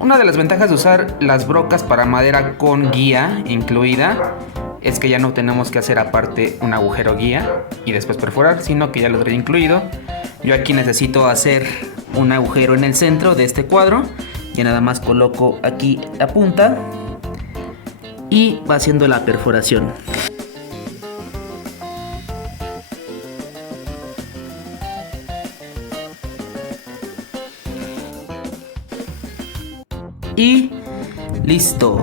Una de las ventajas de usar las brocas para madera con guía incluida es que ya no tenemos que hacer aparte un agujero guía y después perforar, sino que ya lo trae incluido. Yo aquí necesito hacer un agujero en el centro de este cuadro. Ya nada más coloco aquí la punta y va haciendo la perforación. Y listo.